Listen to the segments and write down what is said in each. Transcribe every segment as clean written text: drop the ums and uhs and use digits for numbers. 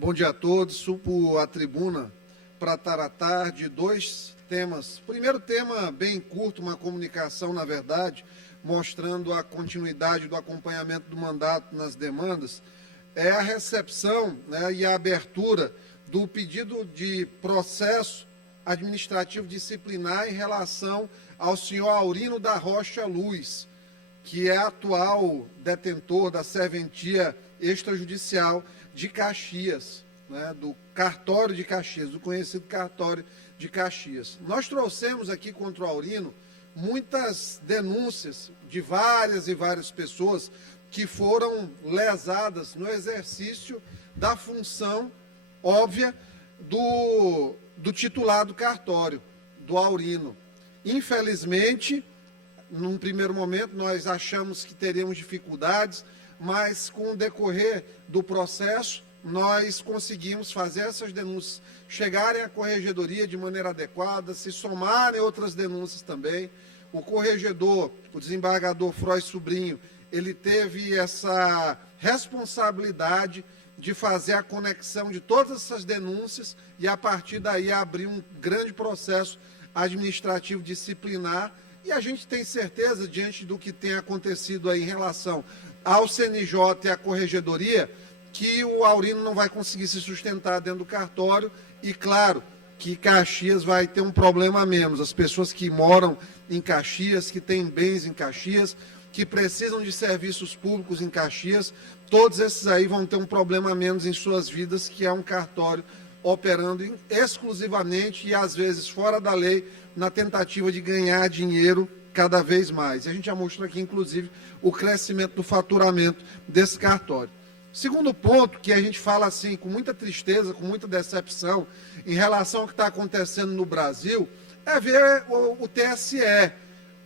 Bom dia a todos. Subo a tribuna para tratar de dois temas. O primeiro tema, bem curto, uma comunicação, na verdade, mostrando a continuidade do acompanhamento do mandato nas demandas, é a recepção, e a abertura do pedido de processo administrativo disciplinar em relação ao senhor Aurino da Rocha Luz, que é atual detentor da serventia extrajudicial de Caxias, do cartório de Caxias, do conhecido cartório de Caxias. Nós trouxemos aqui contra o Aurino muitas denúncias de várias e várias pessoas que foram lesadas no exercício da função óbvia do titular do cartório, do Aurino. Infelizmente, num primeiro momento, nós achamos que teríamos dificuldades, mas com o decorrer do processo, nós conseguimos fazer essas denúncias chegarem à corregedoria de maneira adequada, se somarem outras denúncias também. O corregedor, o desembargador Frois Sobrinho, ele teve essa responsabilidade de fazer a conexão de todas essas denúncias e, a partir daí, abrir um grande processo administrativo disciplinar. E a gente tem certeza, diante do que tem acontecido aí em relação ao CNJ e à corregedoria, que o Aurino não vai conseguir se sustentar dentro do cartório e, claro, que Caxias vai ter um problema a menos. As pessoas que moram em Caxias, que têm bens em Caxias, que precisam de serviços públicos em Caxias, todos esses aí vão ter um problema a menos em suas vidas, que é um cartório operando exclusivamente e, às vezes, fora da lei, na tentativa de ganhar dinheiro cada vez mais. E a gente já mostrou aqui, inclusive, o crescimento do faturamento desse cartório. Segundo ponto, que a gente fala assim, com muita tristeza, com muita decepção, em relação ao que está acontecendo no Brasil, é ver o TSE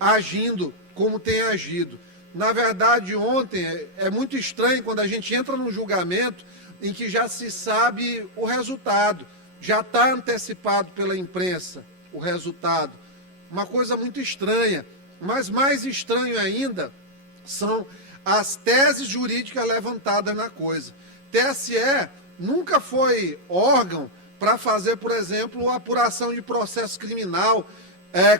agindo como tem agido. Na verdade, ontem, é muito estranho quando a gente entra num julgamento em que já se sabe o resultado, já está antecipado pela imprensa o resultado. Uma coisa muito estranha, mas mais estranho ainda são as teses jurídicas levantadas na coisa. TSE nunca foi órgão para fazer, por exemplo, apuração de processo criminal,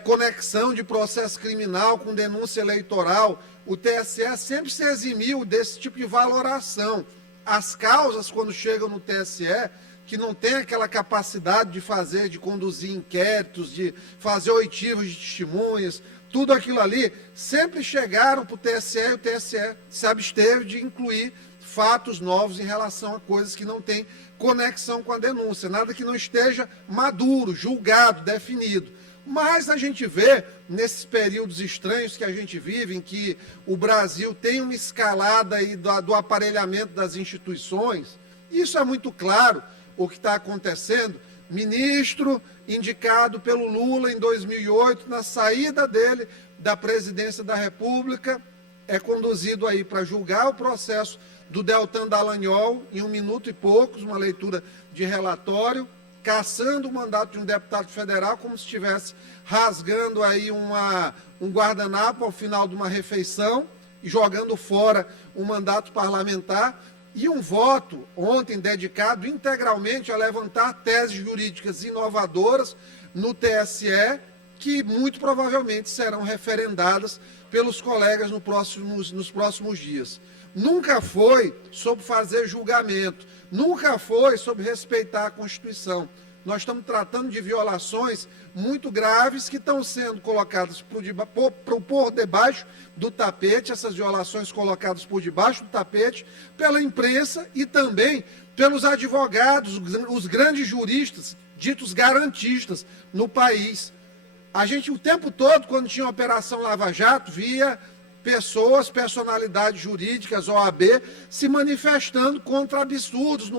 conexão de processo criminal com denúncia eleitoral. O TSE sempre se eximiu desse tipo de valoração. As causas, quando chegam no TSE, que não tem aquela capacidade de fazer, de conduzir inquéritos, de fazer oitivos de testemunhas, tudo aquilo ali, sempre chegaram para o TSE e o TSE se absteve de incluir fatos novos em relação a coisas que não têm conexão com a denúncia, nada que não esteja maduro, julgado, definido. Mas a gente vê, nesses períodos estranhos que a gente vive, em que o Brasil tem uma escalada aí do aparelhamento das instituições, isso é muito claro o que está acontecendo. Ministro indicado pelo Lula em 2008, na saída dele da presidência da República, é conduzido aí para julgar o processo do Deltan Dallagnol em 1 minuto e poucos, uma leitura de relatório, caçando o mandato de um deputado federal como se estivesse rasgando aí um guardanapo ao final de uma refeição e jogando fora o mandato parlamentar. E um voto ontem dedicado integralmente a levantar teses jurídicas inovadoras no TSE, que muito provavelmente serão referendadas pelos colegas nos próximos dias. Nunca foi sobre fazer julgamento, nunca foi sobre respeitar a Constituição. Nós estamos tratando de violações muito graves que estão sendo colocadas por debaixo do tapete, essas violações colocadas por debaixo do tapete pela imprensa e também pelos advogados, os grandes juristas, ditos garantistas no país. A gente, o tempo todo, quando tinha a Operação Lava Jato, via pessoas, personalidades jurídicas, OAB, se manifestando contra absurdos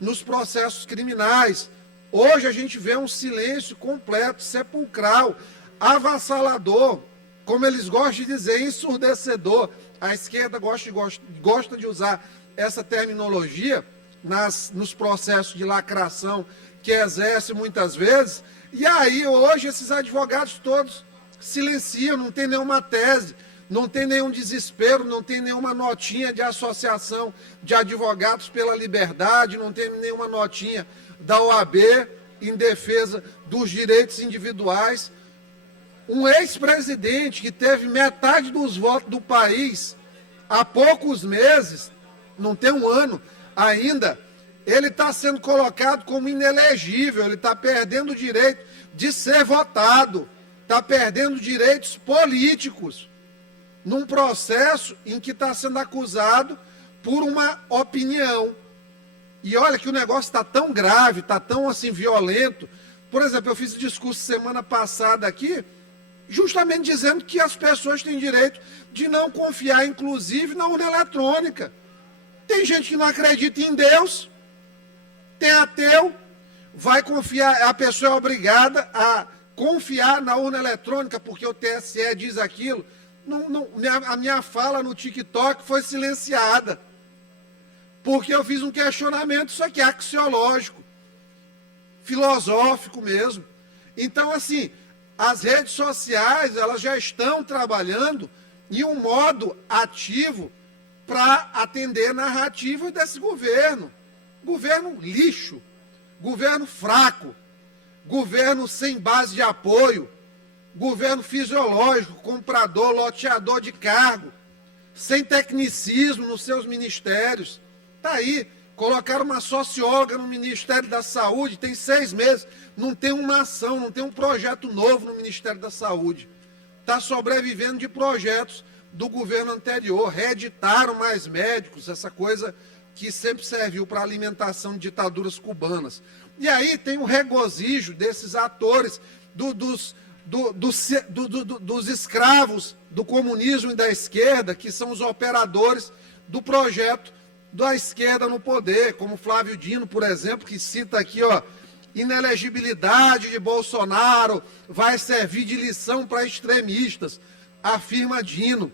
nos processos criminais. Hoje a gente vê um silêncio completo, sepulcral, avassalador, como eles gostam de dizer, ensurdecedor. A esquerda gosta de usar essa terminologia nos processos de lacração que exerce muitas vezes. E aí hoje esses advogados todos silenciam, não tem nenhuma tese, não tem nenhum desespero, não tem nenhuma notinha de associação de advogados pela liberdade, não tem nenhuma notinha da OAB em defesa dos direitos individuais. Um ex-presidente que teve metade dos votos do país há poucos meses, não tem um ano ainda, ele está sendo colocado como inelegível, ele está perdendo o direito de ser votado, está perdendo direitos políticos, num processo em que está sendo acusado por uma opinião. E olha que o negócio está tão grave, está tão assim violento. Por exemplo, eu fiz um discurso semana passada aqui, justamente dizendo que as pessoas têm direito de não confiar, inclusive, na urna eletrônica. Tem gente que não acredita em Deus, tem ateu, vai confiar, a pessoa é obrigada a confiar na urna eletrônica, porque o TSE diz aquilo. A minha fala no TikTok foi silenciada, porque eu fiz um questionamento, isso aqui é axiológico, filosófico mesmo. Então, assim, as redes sociais, elas já estão trabalhando em um modo ativo para atender a narrativa desse governo. Governo lixo, governo fraco, governo sem base de apoio, governo fisiológico, comprador, loteador de cargo, sem tecnicismo nos seus ministérios. Está aí, colocaram uma socióloga no Ministério da Saúde, tem 6 meses, não tem uma ação, não tem um projeto novo no Ministério da Saúde. Está sobrevivendo de projetos do governo anterior, reeditaram mais médicos, essa coisa que sempre serviu para a alimentação de ditaduras cubanas. E aí tem um regozijo desses atores dos escravos do comunismo e da esquerda, que são os operadores do projeto da esquerda no poder, como Flávio Dino, por exemplo, que cita aqui, ó, inelegibilidade de Bolsonaro vai servir de lição para extremistas, afirma Dino,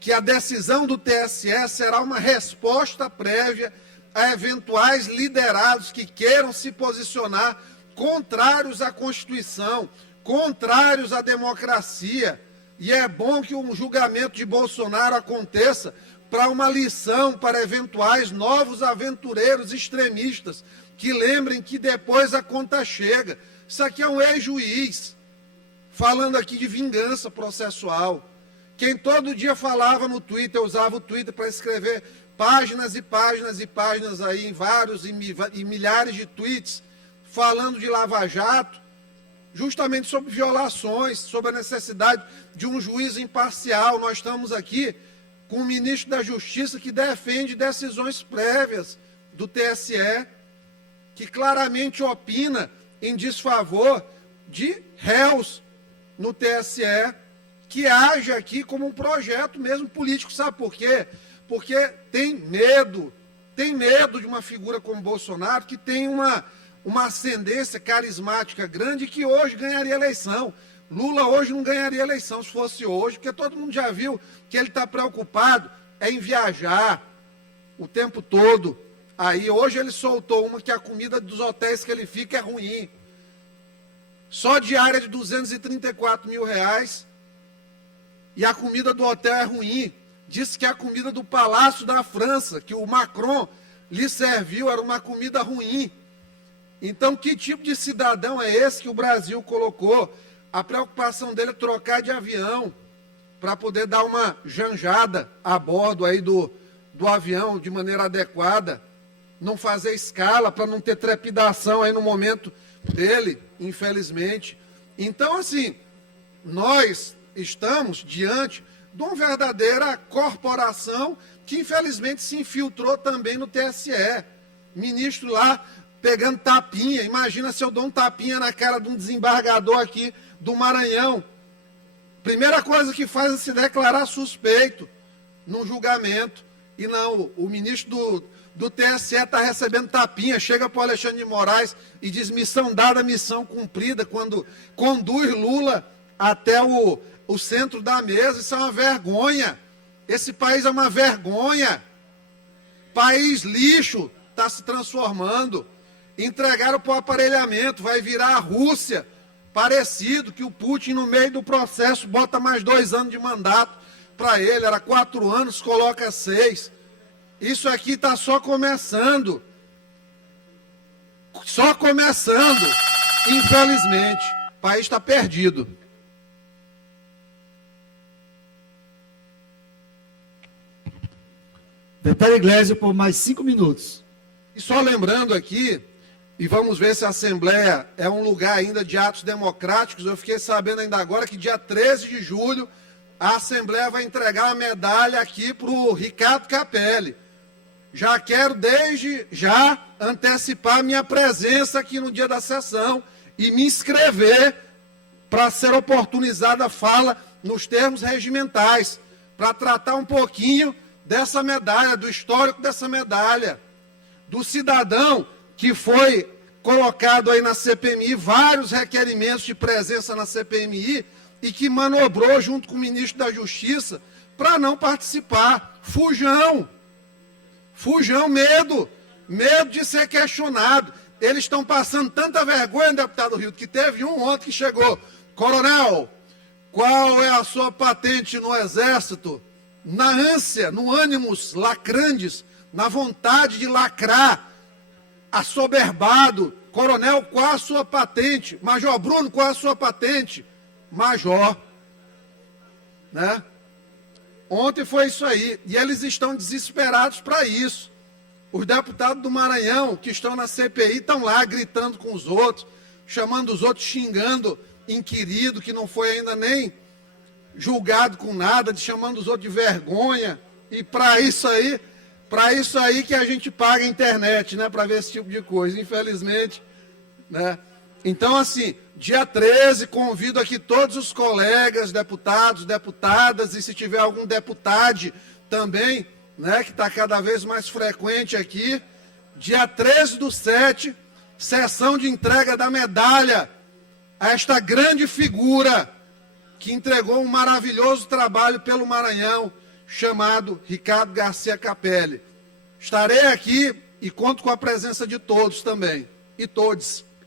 que a decisão do TSE será uma resposta prévia a eventuais liderados que queiram se posicionar contrários à Constituição, contrários à democracia. E é bom que um julgamento de Bolsonaro aconteça para uma lição para eventuais novos aventureiros extremistas, que lembrem que depois a conta chega. Isso aqui é um ex-juiz, falando aqui de vingança processual. Quem todo dia falava no Twitter, usava o Twitter para escrever páginas e páginas e páginas aí, em vários e milhares de tweets, falando de Lava Jato, justamente sobre violações, sobre a necessidade de um juiz imparcial. Nós estamos aqui com o ministro da Justiça que defende decisões prévias do TSE, que claramente opina em desfavor de réus no TSE, que age aqui como um projeto mesmo político. Sabe por quê? Porque tem medo de uma figura como Bolsonaro, que tem uma ascendência carismática grande, que hoje ganharia eleição. Lula hoje não ganharia eleição se fosse hoje, porque todo mundo já viu que ele está preocupado em viajar o tempo todo. Aí hoje ele soltou uma que a comida dos hotéis que ele fica é ruim. Só diária de R$234 mil, e a comida do hotel é ruim. Disse que a comida do Palácio da França, que o Macron lhe serviu, era uma comida ruim. Então, que tipo de cidadão é esse que o Brasil colocou? A preocupação dele é trocar de avião para poder dar uma janjada a bordo aí do avião de maneira adequada, não fazer escala para não ter trepidação aí no momento dele, infelizmente. Então, assim, nós estamos diante de uma verdadeira corporação que, infelizmente, se infiltrou também no TSE. Ministro lá pegando tapinha. Imagina se eu dou um tapinha na cara de um desembargador aqui do Maranhão. Primeira coisa que faz é se declarar suspeito num julgamento. E não, o ministro do TSE está recebendo tapinha, chega para o Alexandre de Moraes e diz missão dada, missão cumprida, quando conduz Lula até o centro da mesa. Isso é uma vergonha. Esse país é uma vergonha. País lixo está se transformando. Entregaram para o aparelhamento, vai virar a Rússia. Parecido que o Putin, no meio do processo, bota mais 2 anos de mandato para ele, era 4 anos, coloca 6. Isso aqui está só começando. Só começando. Infelizmente, o país está perdido. Deputado Iglesias, por mais 5 minutos. E só lembrando aqui, e vamos ver se a Assembleia é um lugar ainda de atos democráticos, eu fiquei sabendo ainda agora que dia 13 de julho a Assembleia vai entregar uma medalha aqui para o Ricardo Capelli. Já quero desde já antecipar minha presença aqui no dia da sessão e me inscrever para ser oportunizada a fala nos termos regimentais, para tratar um pouquinho dessa medalha, do histórico dessa medalha, do cidadão que foi colocado aí na CPMI, vários requerimentos de presença na CPMI, e que manobrou junto com o ministro da Justiça para não participar. Fujão, medo de ser questionado. Eles estão passando tanta vergonha, deputado Rio, que teve um ontem que chegou: coronel, qual é a sua patente no Exército? Na ânsia, no ânimos lacrandes, na vontade de lacrar, assoberbado: coronel, qual a sua patente? Major Bruno, qual a sua patente? Major, né? Ontem foi isso aí, e eles estão desesperados para isso. Os deputados do Maranhão, que estão na CPI, estão lá gritando com os outros, chamando os outros, xingando inquirido, que não foi ainda nem julgado com nada, chamando os outros de vergonha. E para isso aí que a gente paga a internet, né, para ver esse tipo de coisa, infelizmente, né? Então, assim, dia 13, convido aqui todos os colegas, deputados, deputadas, e se tiver algum deputado também, né, que está cada vez mais frequente aqui, dia 13/7, sessão de entrega da medalha a esta grande figura que entregou um maravilhoso trabalho pelo Maranhão, chamado Ricardo Garcia Capelli. Estarei aqui e conto com a presença de todos também, e todes.